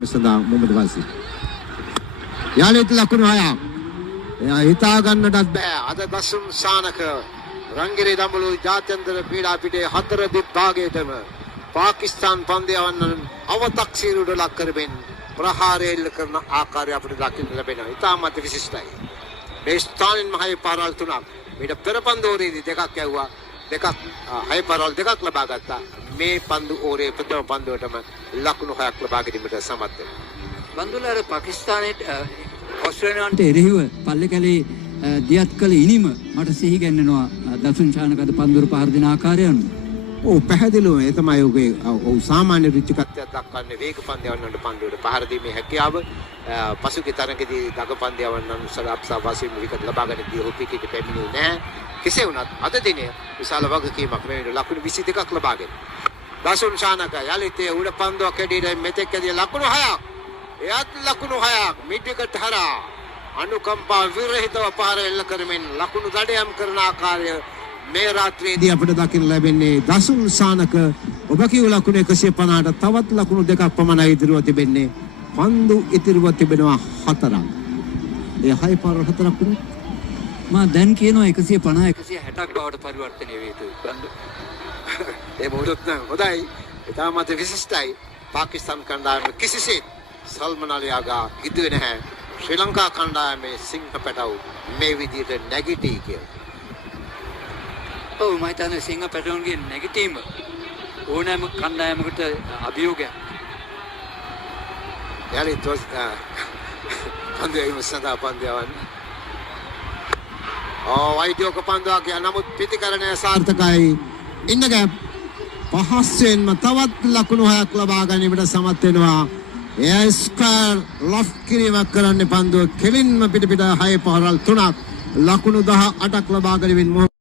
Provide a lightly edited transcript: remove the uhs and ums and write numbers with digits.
සදා මොහමඩ් වාසි. යාලිත් ලකුණු 6ක්. එයා හිතා ගන්නටත් බෑ. අද දසුන් සානක රංගිරේ දඹුලු ජාත්‍යන්තර ක්‍රීඩා පිටේ 4 දිග්භාගයටම පාකිස්තාන් පන්දයවන්නන් අවතක්සීරුවට ලක් කරමින් ප්‍රහාරය එල්ල කරන ආකාරය අපිට දකින්න ලැබෙනවා. ඉතාමත් විශිෂ්ටයි. මේ ස්ථානින් මහයි පාරල් 3ක්. මීට පෙර පන්දු ඕරේදී දෙකක් ඇව්වා. දෙකක් හයි පාරල් දෙකක් ලබා ගත්තා. මේ පන්දු ඕරේ ප්‍රථම පන්දුවටම ලකුණු 6ක් ලබා ගැනීමට සමත් වෙනවා. බන්දුලාර පාකිස්තානයේ ඔස්ට්‍රේලියාවට එරෙහිව පල්ලේකැලේ දියත් කළ ඉනිම මට සිහි ගැන්වෙනවා දසුන් ශානකද පන්දුර පහර දෙන ආකාරය අනුව. ඔව් පැහැදිලිව ඒ තමයි ඔහුගේ ඔව් සාමාන්‍ය රුචිකත්වයක් දක්වන්නේ වේග පන්දයවන්නට පන්දුවට පහර දීමේ හැකියාව. පසුගිය තරඟදී දග පන්දයවන්නන් සලාප්සා වාසිය විකත් ලබා ගැනීමදී ඔහු පිටිට පැමිණුනේ නැහැ. කෙසේ වුණත් අද දිනේ විශාල වගකීමක් මේ ලකුණු 22ක් ලබාගෙන දසුන් ශානක යලිත් උඩ පන්දුවක් කැඩීලා මෙතෙක් ඇදී ලකුණු 6ක්. එයත් ලකුණු 6ක් මිඩිකට හරහා අනුකම්පා විරහිතව පාර එල්ල කරමින් ලකුණු දඩයම් කරන ආකාරය මේ රාත්‍රියේදී අපිට දකින්න ලැබෙන්නේ දසුන් සානක ඔබ කියු ලකුණු 150ට තවත් ලකුණු දෙකක් පමණයි ඉදිරියව තිබෙන්නේ. පන්දු ඉදිරියව තිබෙනවා 4ක්. ඒ 6 පාර 4ක් වුණා. මා දැන් කියනවා 150 160ක් බවට පරිවර්තනය වේ යුතුයි. පන්දු ඒ මොහොත හොඳයි. ඉතාමත් විශිෂ්ටයි. පාකිස්තාන් කණ්ඩායම කිසිසේත් සල්මන් අලියාගා හිතුවේ නැහැ ශ්‍රී ලංකා කණ්ඩායමේ සිංහ පැටව් මේ විදිහට නැගිටී කියලා. ඔව් මම හිතන්නේ සිංහ පැටවුන්ගේ නැගිටීම ඕනෑම කණ්ඩායමකට අභියෝගයක්. යාලි තොස් පන්දුවේ සදා පන්දයවන්. වයිඩියෝක පන්දුවක් නමුත් පිටිකරණය සාර්ථකයි. ඉන්නගැප් පහස්වෙන්ම තවත් ලකුණු 6ක් ලබා ගැනීමට සමත් වෙනවා. එයා ස්ක්වයර් ලොෆ් කිරීමක් කරන්නේ පන්දුව කෙලින්ම පිට 6 පාරල් 3ක් ලකුණු 18ක් ලබා ගැනීමෙන්